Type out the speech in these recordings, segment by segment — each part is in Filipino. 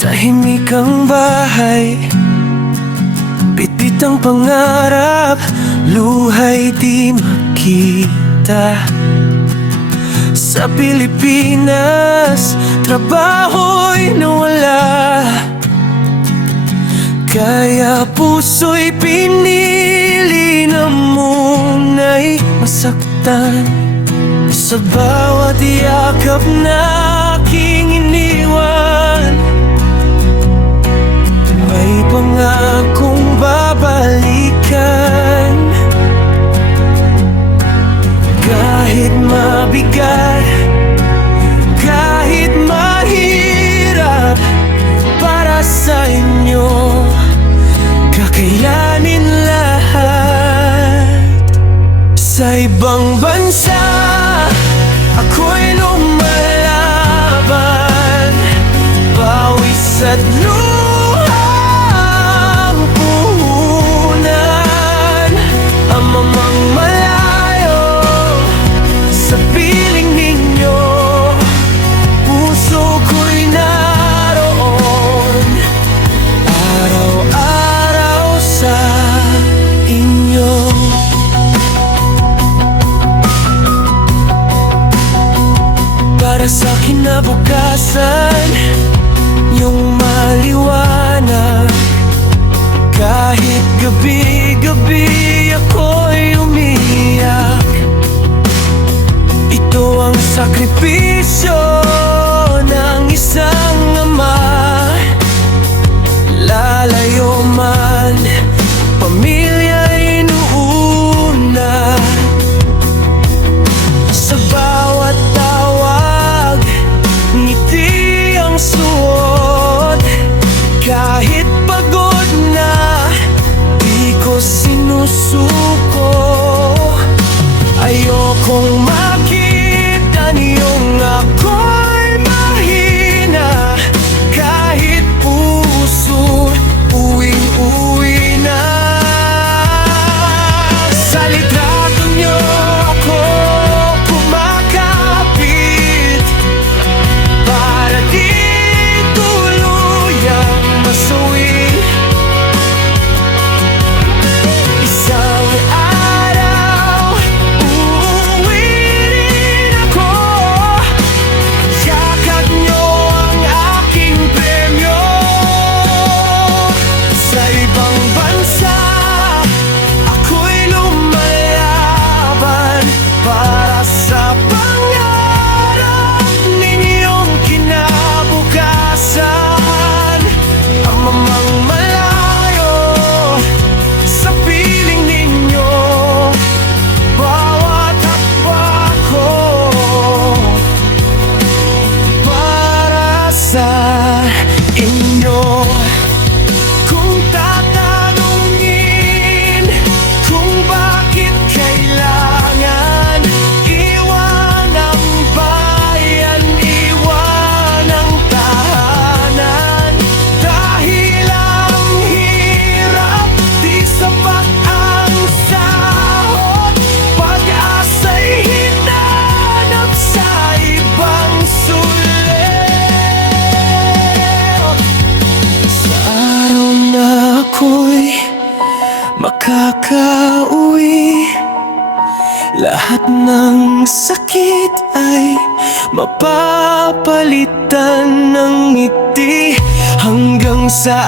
tahimik ang bahay, bitbit ang pangarap, luhay di makita. Sa Pilipinas, trabaho'y nawala, kaya puso'y pinili na muna'y masaktan. Sa bawat yakap na aking iniwan, may pangakong babalikan. Kahit mabigat, kahit mahirap, para sa inyo kakayanin lahat. Sa ibang bansa, ako'y lumalaban, pawis at luhang puhunan. Amamang malayo sa piling ninyo, puso ko'y naroon, araw-araw sa inyo. Para sa kinabukasan, yung maliwanag, kahit gabi-gabi ako'y umiiyak. Ito ang sakripisyo ng isang ama, lalayo man, pamilya'y inuuna. Sa bawat tawag, ngiti ang suot, kahit pagod na, di ko sinusuko. Ayokong makita niyong ako'y mahina, kahit puso uwing-uwi na. Sa litrato niyo ako kumakapit, para di tuluyang masuwi. Isang araw, uuwi rin ako, yakap niyo ang aking premyo. Sa ibang bansa, ako'y lumalaban, para sa pangarap ninyong kinabukasan. Amamang malayo sa piling ninyo, bawat hakbang ko para sa inyo. Kung tatanungin kung bakit kailangan iwan ang bayan, iwan ang tahanan, dahil ang hirap, di sapat ang sahod, pag-asa'y hinanap sa ibang sulit. Sa araw na ako'y makakauwi, lahat ng sakit ay mapapalitan ng ngiti. Hanggang sa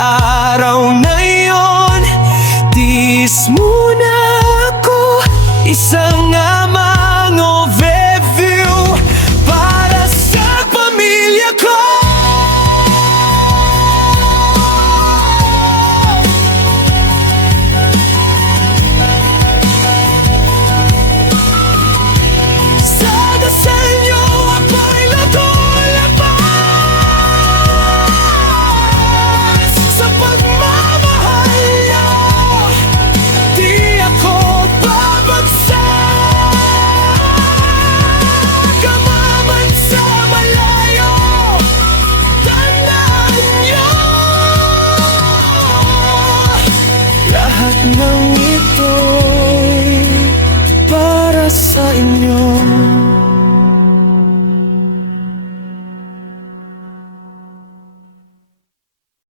araw na yon, tiis muna ako isang